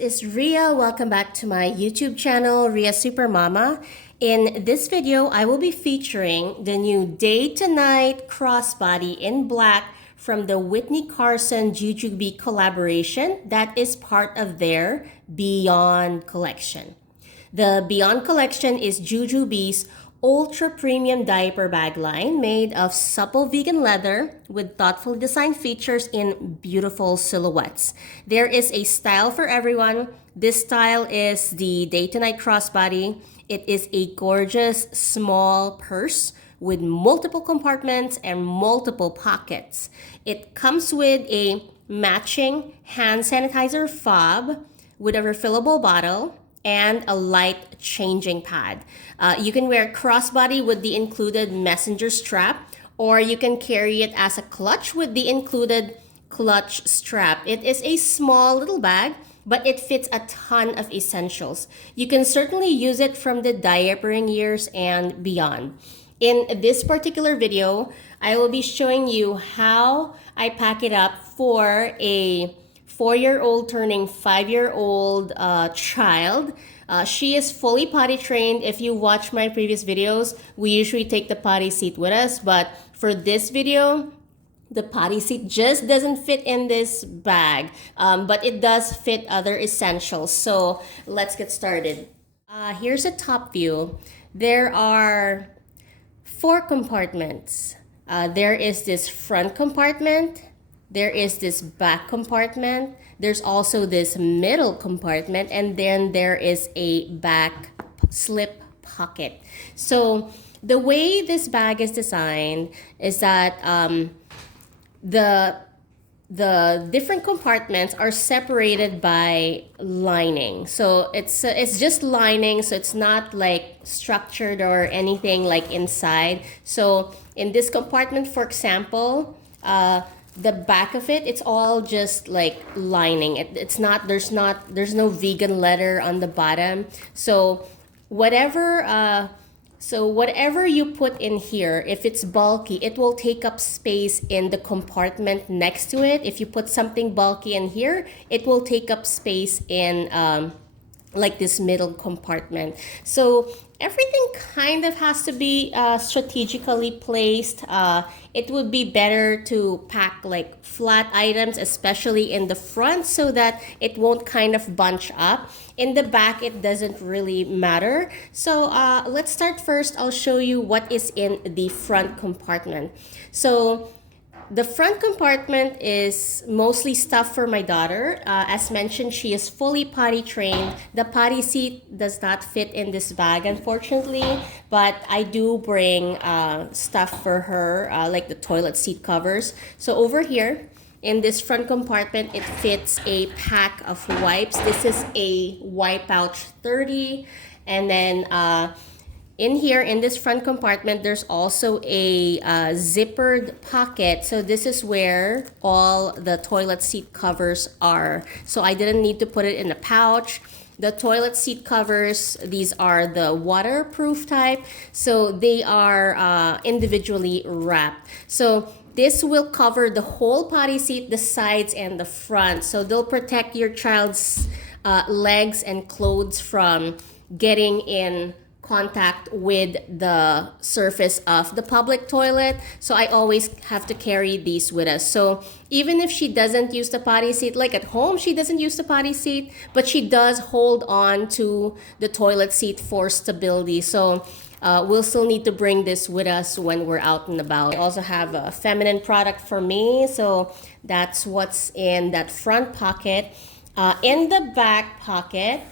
is Ria. Welcome back to my YouTube channel, Ria Super Mama. In this video, I will be featuring the new Day to Night crossbody in black from the Whitney Carson Jujubee collaboration that is part of their Beyond collection. The Beyond collection is Jujubee's ultra premium diaper bag line made of supple vegan leather with thoughtfully designed features in beautiful silhouettes. There is a style for everyone. This style is the Day to Night crossbody. It is a gorgeous small purse with multiple compartments and multiple pockets. It comes with a matching hand sanitizer fob with a refillable bottle and a light changing pad. You can wear crossbody with the included messenger strap, or you can carry it as a clutch with the included clutch strap. It is a small little bag, but it fits a ton of essentials. You can certainly use it from the diapering years and beyond. In this particular video, I will be showing you how I pack it up for a 4-year-old turning 5-year-old child. She is fully potty trained. If you watch my previous videos, we usually take the potty seat with us, but for this video, the potty seat just doesn't fit in this bag, but it does fit other essentials. So let's get started. Here's a top view. There are 4 compartments. There is this front compartment. There is this back compartment. There's also this middle compartment, and then there is a back slip pocket. So the way this bag is designed is that the different compartments are separated by lining. So it's just lining, so it's not like structured or anything like inside. So in this compartment, for example, the back of it, it's all just like lining. It's not, there's no vegan leather on the bottom. So whatever you put in here, if it's bulky, it will take up space in the compartment next to it. If you put something bulky in here, it will take up space in like this middle compartment. So everything kind of has to be strategically placed. It would be better to pack like flat items, especially in the front, so that it won't kind of bunch up. In the back, it doesn't really matter. So let's start first. I'll show you what is in the front compartment. So the front compartment is mostly stuff for my daughter. As mentioned, she is fully potty trained. The potty seat does not fit in this bag, unfortunately, but I do bring stuff for her, like the toilet seat covers. So over here, in this front compartment, it fits a pack of wipes. This is a wipe pouch 30, and then in here, in this front compartment, there's also a zippered pocket. So this is where all the toilet seat covers are. So I didn't need to put it in a pouch. The toilet seat covers, these are the waterproof type. So they are individually wrapped. So this will cover the whole potty seat, the sides and the front. So they'll protect your child's legs and clothes from getting in contact with the surface of the public toilet. So I always have to carry these with us. So even if she doesn't use the potty seat, like at home, she doesn't use the potty seat, but she does hold on to the toilet seat for stability. So we'll still need to bring this with us when we're out and about. I also have a feminine product for me. So that's what's in that front pocket. In the back pocket,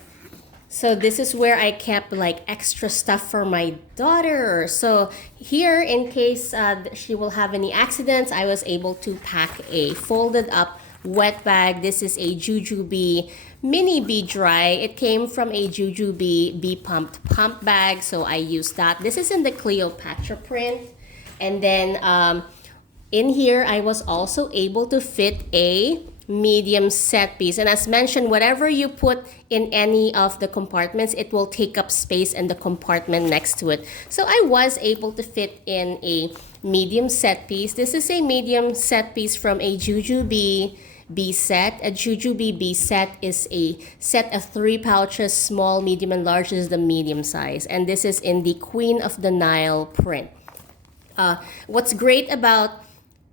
so this is where I kept like extra stuff for my daughter. So here, in case she will have any accidents, I was able to pack a folded up wet bag. This is a Jujubee Mini Be Dry. It came from a Jujubee Be Pumped pump bag, so I used that. This is in the Cleopatra print. And then in here, I was also able to fit a medium set piece. And as mentioned, whatever you put in any of the compartments, it will take up space in the compartment next to it. So I was able to fit in a medium set piece. This is a medium set piece from a Jujubee B set. A Jujube B set is a set of 3 pouches, small, medium, and large. This is the medium size. And this is in the Queen of the Nile print. What's great about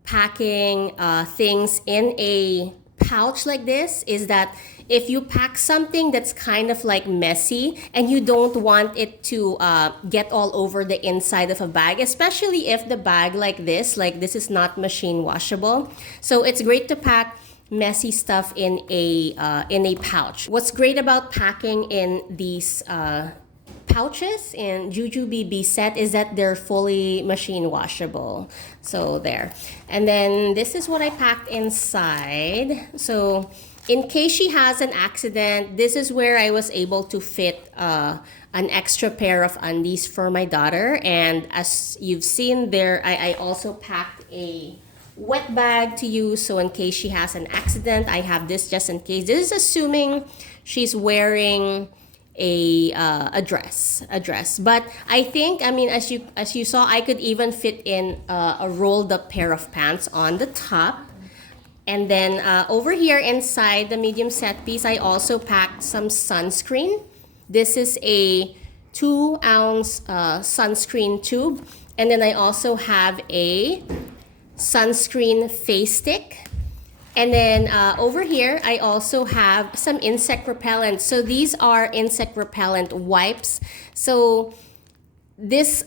packing things in a pouch like this is that if you pack something that's kind of like messy and you don't want it to get all over the inside of a bag, especially if the bag like this is not machine washable. So it's great to pack messy stuff in a pouch. What's great about packing in these pouches in Jujube B set is that they're fully machine washable. So there. And then this is what I packed inside. So in case she has an accident, this is where I was able to fit an extra pair of undies for my daughter. And as you've seen there, I also packed a wet bag to use. So in case she has an accident, I have this just in case. This is assuming she's wearing a dress. But I think, I mean, as you saw, I could even fit in a rolled up pair of pants on the top. And then over here inside the medium set piece, I also packed some sunscreen. This is a 2-ounce sunscreen tube. And then I also have a sunscreen face stick. And then over here, I also have some insect repellent. So these are insect repellent wipes. So these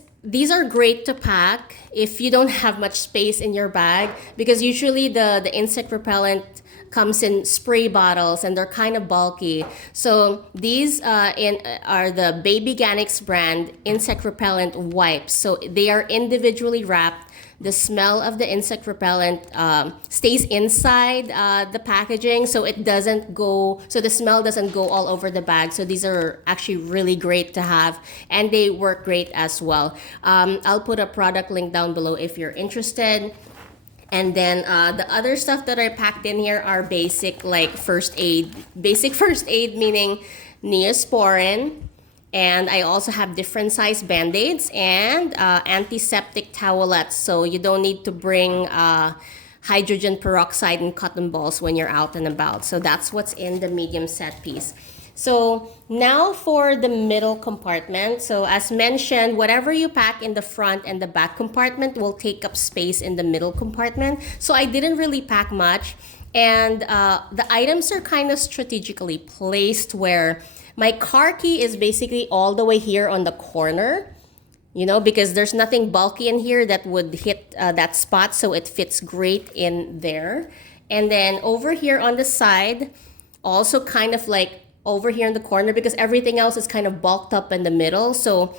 are great to pack if you don't have much space in your bag, because usually the insect repellent comes in spray bottles and they're kind of bulky. So these are the Baby Ganix brand insect repellent wipes. So they are individually wrapped. The smell of the insect repellent stays inside the packaging, so it doesn't go, so the smell doesn't go all over the bag. So these are actually really great to have, and they work great as well. I'll put a product link down below if you're interested. And then the other stuff that I packed in here are basic first aid. Basic first aid meaning Neosporin. And I also have different size band-aids and antiseptic towelettes. So you don't need to bring hydrogen peroxide and cotton balls when you're out and about. So that's what's in the medium set piece. So now for the middle compartment. So as mentioned, whatever you pack in the front and the back compartment will take up space in the middle compartment. So I didn't really pack much. And the items are kind of strategically placed where my car key is basically all the way here on the corner, you know, because there's nothing bulky in here that would hit that spot. So it fits great in there. And then over here on the side, also kind of like over here in the corner, because everything else is kind of bulked up in the middle. So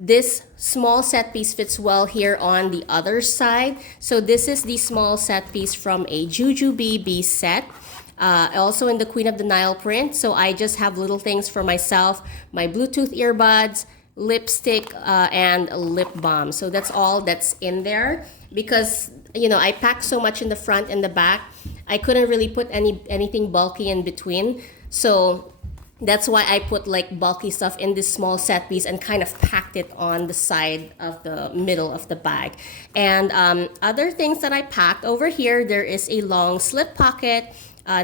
this small set piece fits well here on the other side. So this is the small set piece from a Jujube B set. Also in the Queen of the Nile print. So I just have little things for myself, my Bluetooth earbuds, lipstick, and lip balm. So that's all that's in there, because, you know, I packed so much in the front and the back. I couldn't really put anything bulky in between. So that's why I put like bulky stuff in this small set piece and kind of packed it on the side of the middle of the bag. And other things that I packed over here, there is a long slip pocket.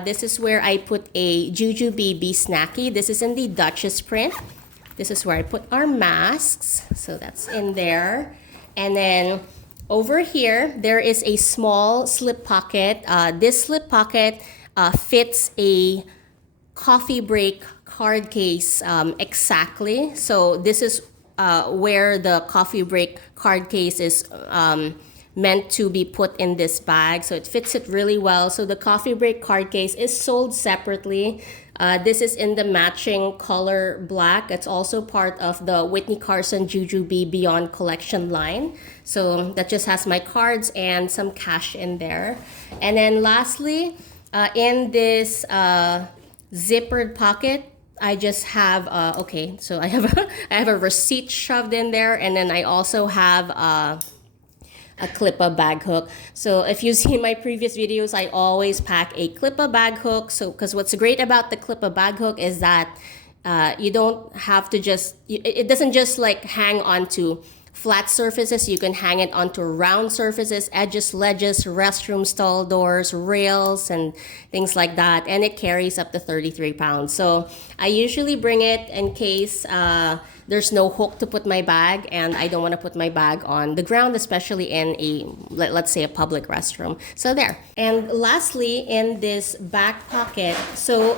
This is where I put a Jujube B Snacky. This is in the Duchess print. This is where I put our masks. So that's in there. And then over here, there is a small slip pocket. This slip pocket fits a coffee break card case exactly. So this is where the coffee break card case is meant to be put in this bag. So it fits it really well. So the coffee break card case is sold separately. This is in the matching color black. It's also part of the Whitney Carson Jujube Beyond collection line. So that just has my cards and some cash in there. And then lastly, in this zippered pocket, I just have okay, so I have a receipt shoved in there, and then I also have a Clippa bag hook. So if you see my previous videos, I always pack a Clippa bag hook. So because what's great about the Clippa bag hook is that you don't have to just, it doesn't just like hang onto flat surfaces. You can hang it onto round surfaces, edges, ledges, restroom stall doors, rails, and things like that. And it carries up to 33 pounds. So I usually bring it in case there's no hook to put my bag, and I don't want to put my bag on the ground, especially in let's say a public restroom. So there. And lastly, in this back pocket, so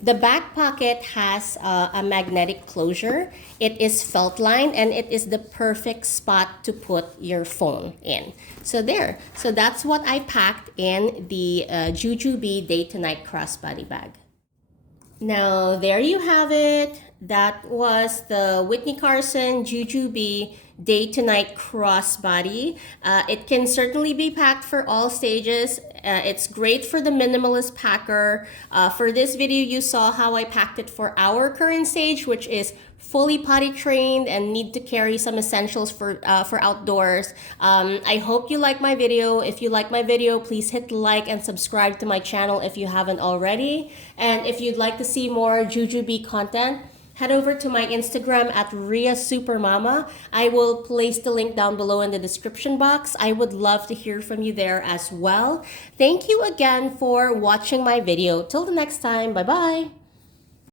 the back pocket has a magnetic closure. It is felt lined, and it is the perfect spot to put your phone in. So there. So that's what I packed in the Jujube Day to Night Crossbody bag. Now, there you have it. That was the Whitney Carson Jujube Day to Night Crossbody. It can certainly be packed for all stages. It's great for the minimalist packer. For this video, you saw how I packed it for our current stage, which is fully potty trained and need to carry some essentials for outdoors. I hope you like my video. If you like my video, please hit like and subscribe to my channel if you haven't already. And if you'd like to see more Jujube content, head over to my Instagram at Ria Supermama. I will place the link down below in the description box. I would love to hear from you there as well. Thank you again for watching my video. Till the next time, bye-bye.